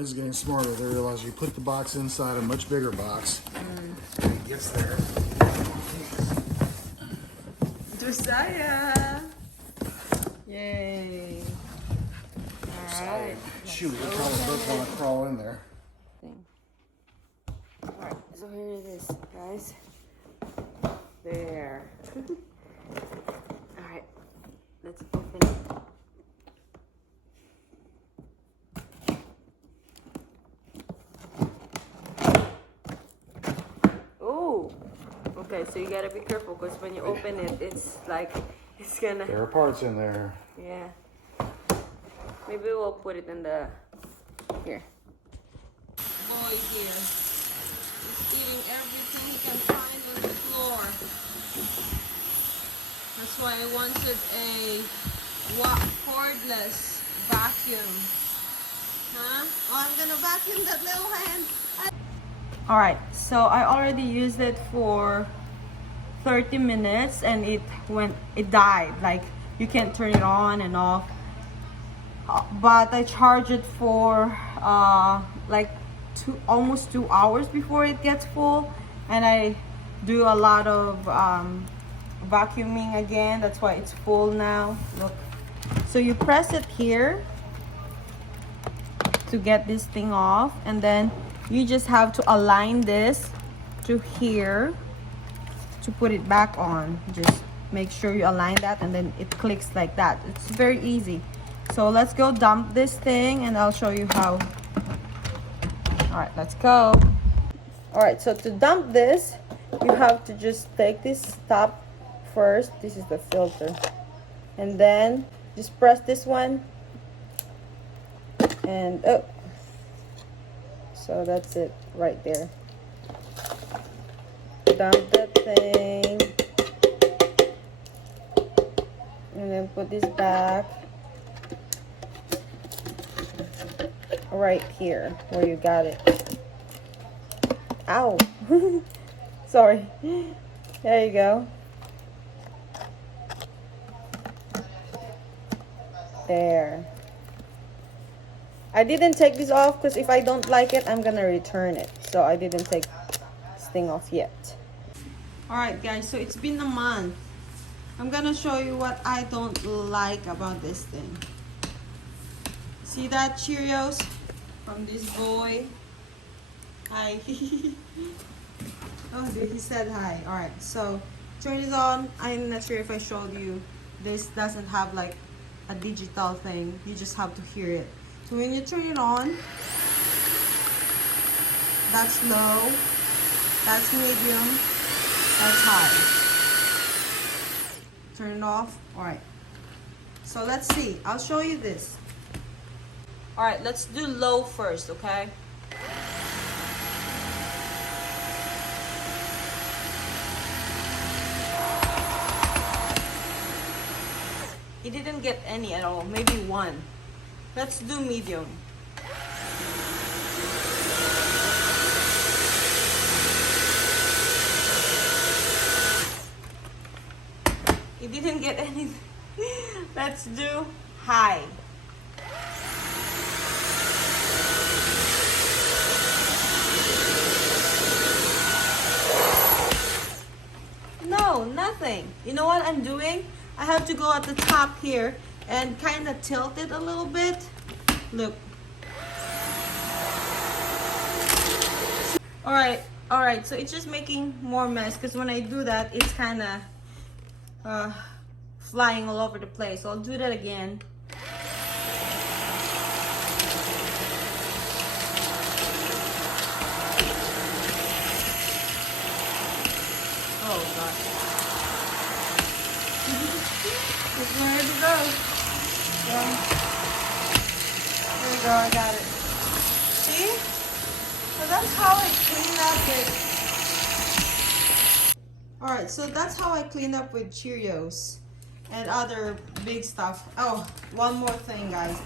is getting smarter. They realize you put the box inside a much bigger box. And it gets there. Josiah! Yay! Alright. Shoot, we probably both want to crawl in there. Alright, so here it is, guys. There. Alright, let's open it. Oh! Okay, so you gotta be careful because when you open it, it's like, it's gonna... There are parts in there. Yeah. Maybe we'll put it in the... Here. Boy here. He's eating everything he can find on the floor. That's why I wanted a cordless vacuum. Huh? Oh, I'm gonna vacuum that little hand. Alright, so I already used it for 30 minutes and it died. Like, you can't turn it on and off. But I charge it for like almost 2 hours before it gets full, and I do a lot of vacuuming again. That's why it's full now. Look, so you press it here to get this thing off, and then you just have to align this to here to put it back on. Just make sure you align that, and then it clicks like that. It's very easy. So let's go dump this thing and I'll show you how. All right, let's go. All right, so to dump this, you have to just take this top first. This is the filter. And then just press this one. And oh. So that's it right there. Dump that thing. And then put this back. Right here where you got it. Ow. Sorry. There you go. There. I didn't take this off because if I don't like it, I'm gonna return it. So I didn't take this thing off yet. Alright guys, so it's been a month. I'm gonna show you what I don't like about this thing. See that, Cheerios? From this boy. Hi. Oh, he said hi. Alright, so turn it on. I'm not sure if I showed you. This doesn't have like a digital thing. You just have to hear it. So when you turn it on, that's low, that's medium, that's high. Turn it off. Alright. So let's see. I'll show you this. Alright, let's do low first, okay? It didn't get any at all, maybe one. Let's do medium. It didn't get anything. Let's do high. No, nothing. You know what I'm doing? I have to go at the top here and kind of tilt it a little bit. Look. All right. So it's just making more mess because when I do that, it's kind of flying all over the place. So I'll do that again. Oh gosh. It's ready to go. So, there we go, I got it. See? So that's how I clean up with... Alright, so that's how I clean up with Cheerios and other big stuff. Oh, one more thing, guys.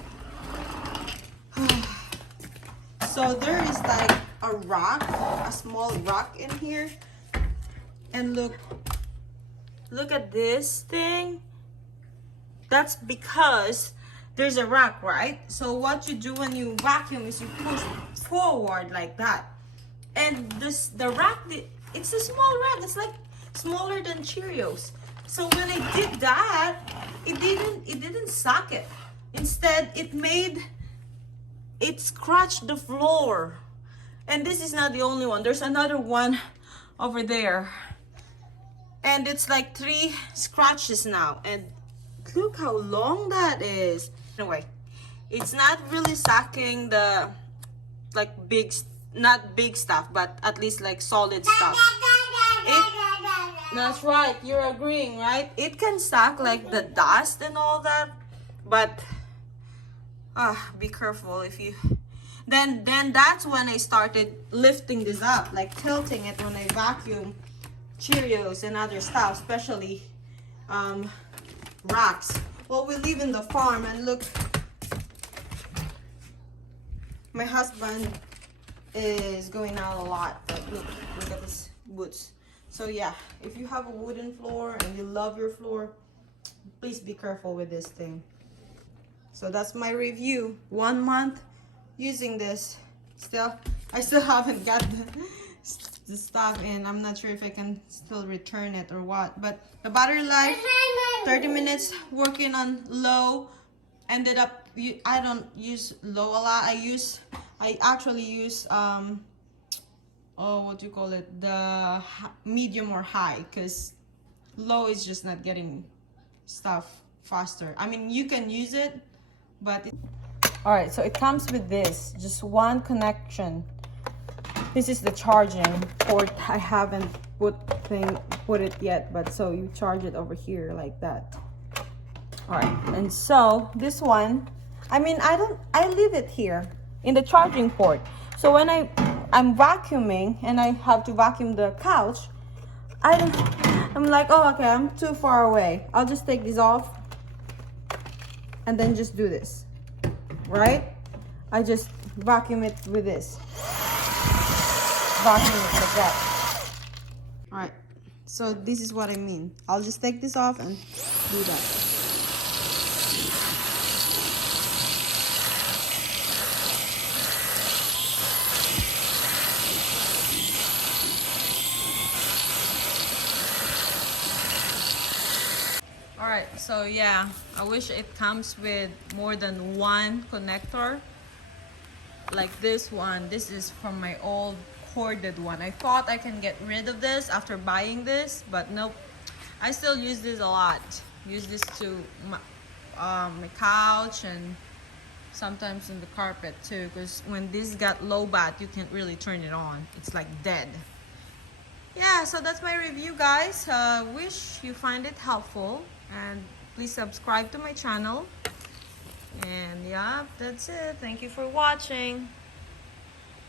So there is like a rock, a small rock in here. And look at this thing. That's because there's a rack, right? So what you do when you vacuum is you push forward like that. And the rack, it's a small rack. It's like smaller than Cheerios. So when I did that, it didn't suck it. Instead, it scratched the floor. And this is not the only one. There's another one over there. And it's like 3 scratches now. And look how long that is. Anyway, it's not really sucking the like not big stuff, but at least like solid stuff. That's right, you're agreeing, right? It can suck like the dust and all that, but be careful if you then that's when I started lifting this up, like tilting it when I vacuum Cheerios and other stuff, especially racks. Well, we live in the farm, and look, my husband is going out a lot, but look at his boots. So yeah, if you have a wooden floor and you love your floor, please be careful with this thing. So that's my review. 1 month using this. I still haven't got the stuff in. I'm not sure if I can still return it or what, but the battery life, 30 minutes working on low. Ended up, I don't use low a lot. I actually use what do you call it, the medium or high, because low is just not getting stuff faster. I mean, you can use it, but all right, so it comes with this, just one connection. This is the charging port. I haven't put it yet, but so you charge it over here like that. All right, and so this one, I mean, I leave it here in the charging port. So when I'm vacuuming and I have to vacuum the couch, I'm like, oh, okay, I'm too far away. I'll just take this off and then just do this, right? I just vacuum it with this. Vacuum it like that. All right, so this is what I mean. I'll just take this off and do that. Alright, so yeah, I wish it comes with more than one connector. Like this one, this is from my old corded one. I thought I can get rid of this after buying this, but nope. I still use this a lot. Use this to my couch and sometimes in the carpet too, because when this got low bat, you can't really turn it on. It's like dead. Yeah, so that's my review, guys. Wish you find it helpful, and please subscribe to my channel. And yeah, that's it. Thank you for watching.